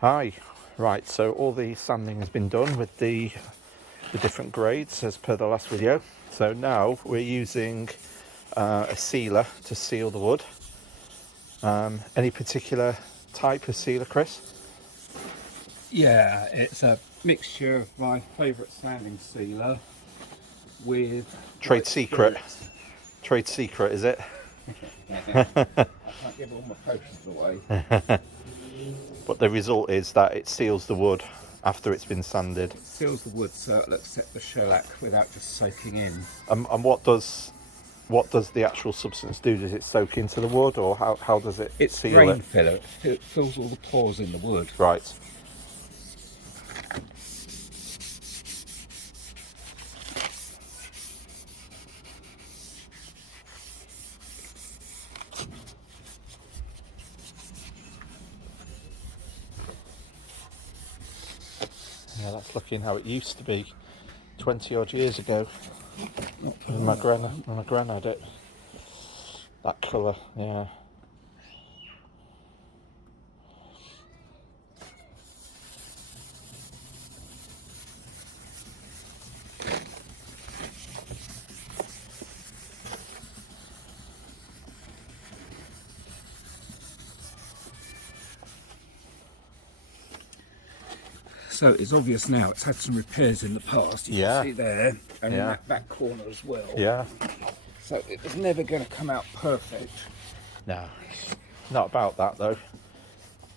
Hi. Right, so all the sanding has been done with the different grades as per the last video. So now we're using a sealer to seal the wood. Any particular type of sealer, Chris? Yeah, it's a mixture of my favourite sanding sealer with Trade white secret. spirits. Trade secret, is it? I can't give all my potions away. But the result is that it seals the wood after it's been sanded. It seals the wood so it'll accept the shellac without just soaking in. And what does the actual substance do? Does it soak into the wood, or how does it It's seal drain it? filler. It fills all the pores in the wood. Right. Yeah, that's looking how it used to be 20 odd years ago when my gran had it. That colour, yeah. So it's obvious now it's had some repairs in the past. You Yeah. can see there, and in Yeah. that back corner as well. Yeah. So it was never going to come out perfect. No, not about that though.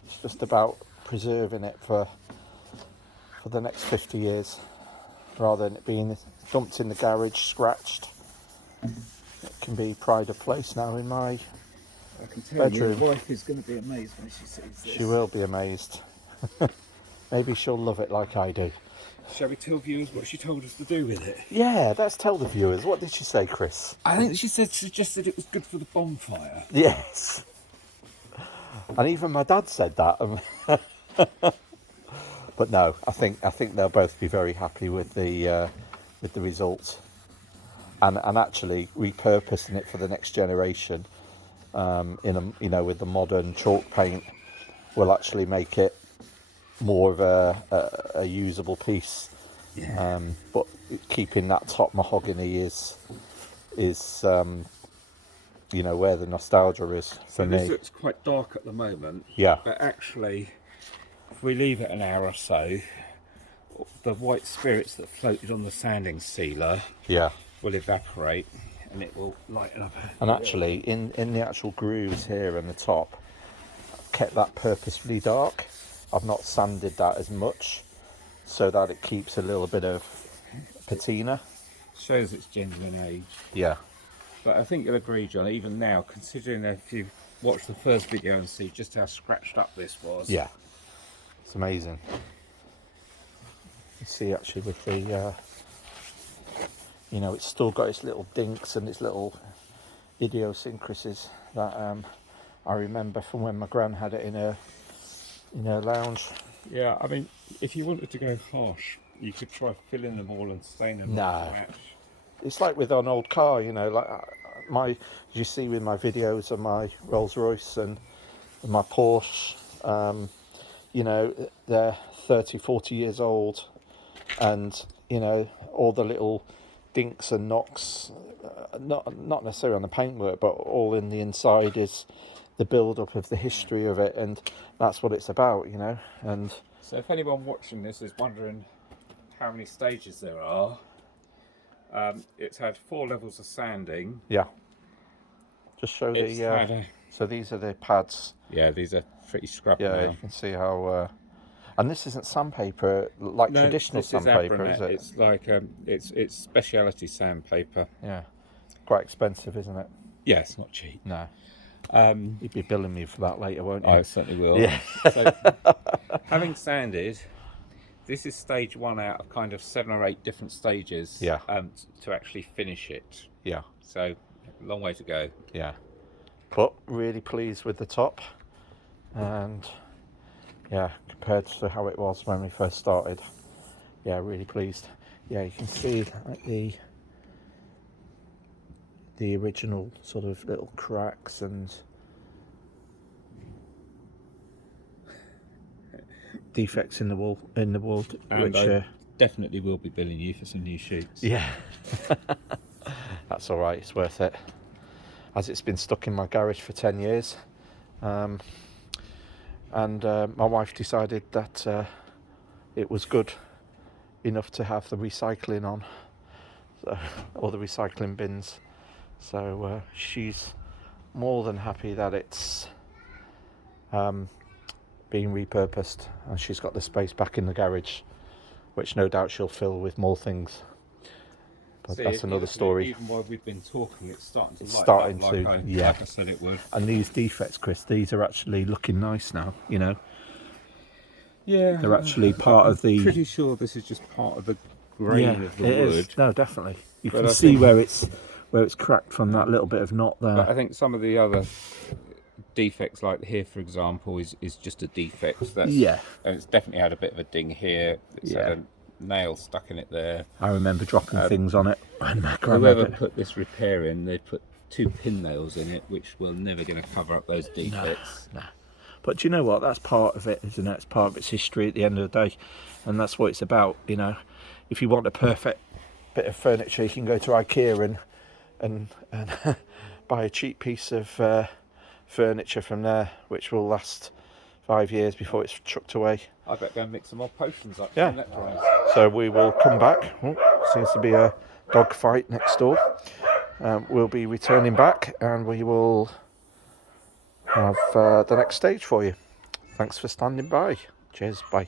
It's just about preserving it for the next 50 years, rather than it being dumped in the garage, scratched. It can be pride of place now in my I can tell bedroom. you, your wife is going to be amazed when she sees this. She will be amazed. Maybe she'll love it like I do. Shall we tell viewers what she told us to do with it? Yeah, let's tell the viewers. What did she say, Chris? I think she suggested it was good for the bonfire. Yes. And even my dad said that. But no, I think they'll both be very happy with the result. And actually repurposing it for the next generation, with the modern chalk paint, will actually make it more of a usable piece. Yeah. But keeping that top mahogany is where the nostalgia is for me. This looks quite dark at the moment. Yeah. But actually, if we leave it an hour or so, the white spirits that floated on the sanding sealer Yeah. will evaporate and it will lighten up. And actually, in the actual grooves here and the top, I've kept that purposefully dark. I've not sanded that as much, so that it keeps a little bit of patina. Shows its genuine age. Yeah. But I think you'll agree, John, even now, considering if you watch the first video and see just how scratched up this was. Yeah. It's amazing. You see actually with the, it's still got its little dinks and its little idiosyncrasies that I remember from when my gran had it in her lounge. Yeah, I mean, if you wanted to go harsh, you could try filling them all and staining them No. with ash. It's like with an old car, as you see with my videos of my Rolls Royce and my Porsche, they're 30, 40 years old, and all the little dinks and knocks, not necessarily on the paintwork, but all in the inside is the build-up of the history of it, and that's what it's about, and So if anyone watching this is wondering how many stages there are, it's had 4 levels of sanding. yeah. Just show It's had so these are the pads. yeah, these are pretty scrubbed Yeah, now. you can see how. And this isn't sandpaper like No, traditional this sandpaper, is it? It's like it's speciality sandpaper. Yeah, quite expensive, isn't it? Yeah, it's not cheap. No. You'd be billing me for that later, won't you? I certainly will. Yeah. So, having sanded, this is stage 1 out of kind of 7 or 8 different stages. Yeah. To actually finish it. Yeah. So, long way to go. Yeah. But really pleased with the top, and yeah, compared to how it was when we first started, yeah, really pleased. Yeah, you can see like the original sort of little cracks and defects in the wall, And which I definitely will be billing you for some new sheets. yeah, that's all right. It's worth it, as it's been stuck in my garage for 10 years. And my wife decided that it was good enough to have the recycling on, so, or the recycling bins. So she's more than happy that it's being repurposed, and she's got the space back in the garage, which no doubt she'll fill with more things. But See, that's another story. Even while we've been talking, it's starting to It's light starting up to, like I said it would. And these defects, Chris, these are actually looking nice now, you know. Yeah, They're actually part of the... pretty sure this is just part of the grain of the wood. Is. No, definitely. You But can I see think- where it's cracked from that little bit of knot there. But I think some of the other defects, like here, for example, is just a defect. And it's definitely had a bit of a ding here. It's had a nail stuck in it there. I remember dropping things on it. And my Whoever put this repair in, they put 2 pin nails in it, which were never going to cover up those defects. No. But do you know what? That's part of it, isn't it? It's part of its history at the end of the day. And that's what it's about, you know. If you want a perfect bit of furniture, you can go to IKEA and buy a cheap piece of furniture from there, which will last 5 years before it's chucked away. I better go and mix some more potions up. Yeah. So we will come back. Seems to be a dog fight next door. We'll be returning back, and we will have the next stage for you. Thanks for standing by. Cheers. Bye.